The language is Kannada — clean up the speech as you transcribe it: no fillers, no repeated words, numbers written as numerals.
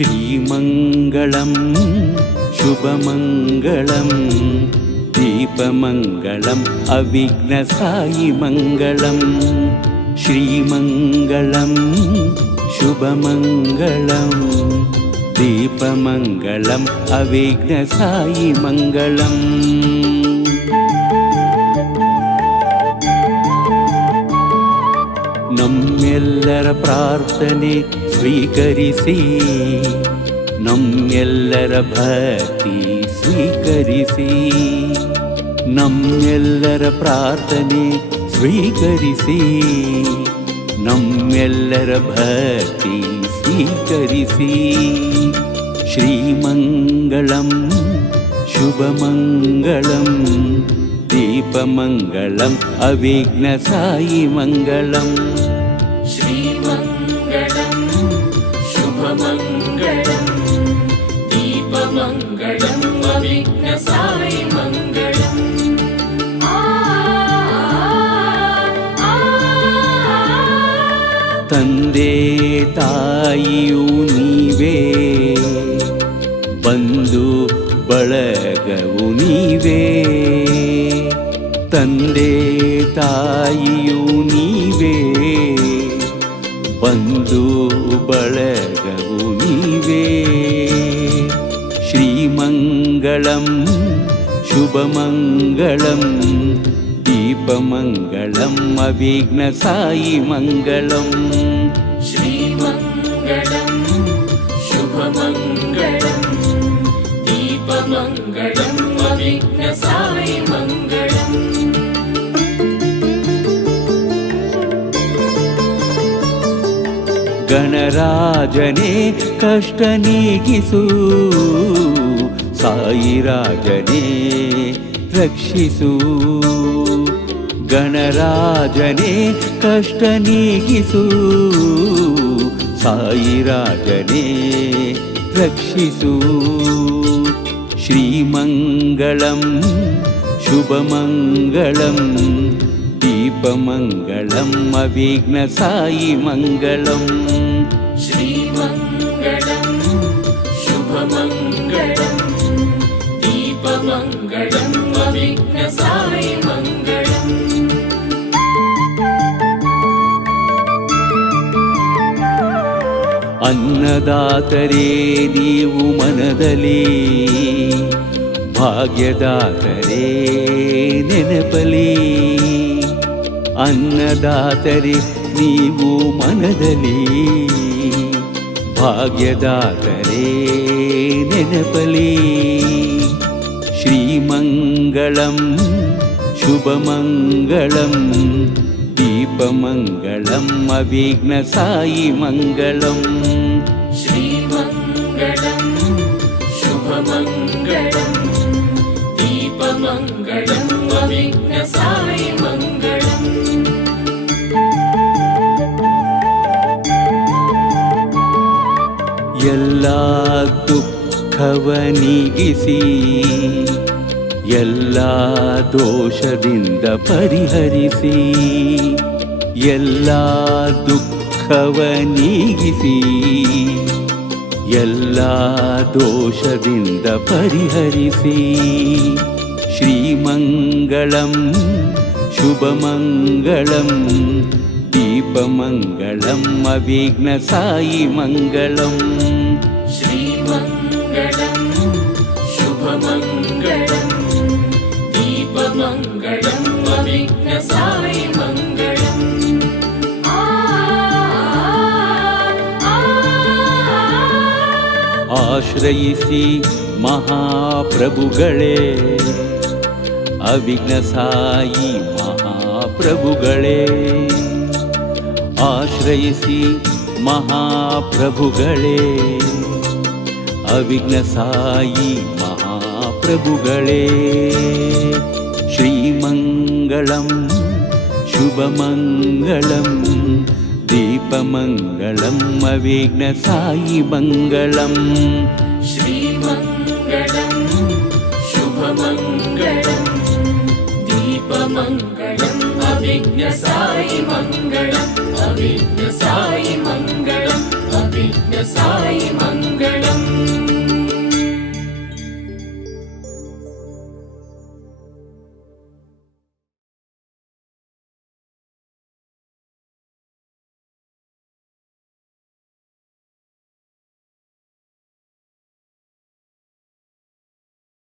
श्रीमङ्गलं शुभमङ्गलं दीपमङ्गलम् अविघ्नसायिमङ्गलं श्रीमङ्गलं शुभमङ्गलं दीपमङ्गलम् अविघ्नसायिमङ्गलम् ನಮ್ಮೆಲ್ಲರ ಪ್ರಾರ್ಥನೆ ಸ್ವೀಕರಿಸಿ ನಮ್ಮೆಲ್ಲರ ಭಕ್ತಿ ಸ್ವೀಕರಿಸಿ ನಮ್ಮೆಲ್ಲರ ಪ್ರಾರ್ಥನೆ ಸ್ವೀಕರಿಸಿ ನಮ್ಮೆಲ್ಲರ ಭಕ್ತಿ ಸ್ವೀಕರಿಸಿ ಶ್ರೀಮಂಗಳಂ ಶುಭಮಂಗಳಂ दीपमङ्गलम् अविघ्नसायिमङ्गलम् श्रीमङ्गलं शुभमङ्गलं दीपमङ्गलम् अविघ्नसायिमङ्गलम् ತಂದೆ ತಾಯಿಯು ನೀವೇ ಬಂಧು ಬಳಗವು ನೀವೇ ತಂದೆ ತಾಯಿಯು ನೀವೇ ಬಂಧು ಬಳಗವು ನೀವೇ ಶ್ರೀಮಂಗಳಂ ಶುಭಮಂಗಳಂ दीपमङ्गलम् अविघ्नसायिमङ्गलम् श्रीमङ्गलं शुभमङ्गलं दीपमङ्गलम् अविघ्नसायिमङ्गलम् गणराजने कष्ट ನೀಗಿಸು ಸಾಯಿರಾಜನೇ ರಕ್ಷಿಸು ಗಣರಾಜನೇ ಕಷ್ಟ ನೀಗಿಸು ಸಾಯಿರಾಜನೇ ರಕ್ಷಿಸು ಶ್ರೀಮಂಗಳಂ ಶುಭಮಂಗಳಂ दीपमङ्गलम् अविघ्नसायिमङ्गलम् श्रीमङ्गलं शुभमङ्गलं दीपमङ्गलम् अविघ्नसायिमङ्गलम् ಅನ್ನದಾತರೇ ನೀವು ಮನದಲ್ಲಿ ಭಾಗ್ಯದಾತರೇ ನೆನಪಲಿ ಅನ್ನದಾತರೇ ನೀವು ಮನದಲ್ಲಿ ಭಾಗ್ಯದಾತರೇ ನೆನಪಲಿ ಶ್ರೀಮಂಗಳಂ ಶುಭಮಂಗಳಂ दीपमङ्गलम् अविघ्नसायिमङ्गलम् श्रीमङ्गलं शुभमङ्गलं दीपमङ्गलम् अविघ्नसायिमङ्गलम् ಎಲ್ಲಾ ದುಃಖವ ನೀಗಿಸಿ ಎಲ್ಲಾ ದೋಷದಿಂದ ಪರಿಹರಿಸಿ ಎಲ್ಲಾ ದುಃಖವ ನೀಗಿಸಿ ಎಲ್ಲಾ ದೋಷದಿಂದ ಪರಿಹರಿಸಿ ಶ್ರೀಮಂಗಳಂ ಶುಭಮಂಗಳಂ दीपमङ्गलम् अविघ्नसायिमङ्गलम् श्रीमङ्गलं शुभमङ्गलं दीपमङ्गलम् अविघ्नसायिमङ्गलम् आश्रयिसि महाप्रभुगळे अविघ्नसायि महाप्रभुगळे आश्रयिसि महाप्रभुगळे अविघ्नसायि महाप्रभुगळे श्रीमङ्गलं शुभमङ्गलं दीपमङ्गलम् अविघ्नसायिमङ्गलम् श्रीमङ्गलं शुभमङ्गलं दीपमङ्गलम् अविघ्नसायिमङ्गलम्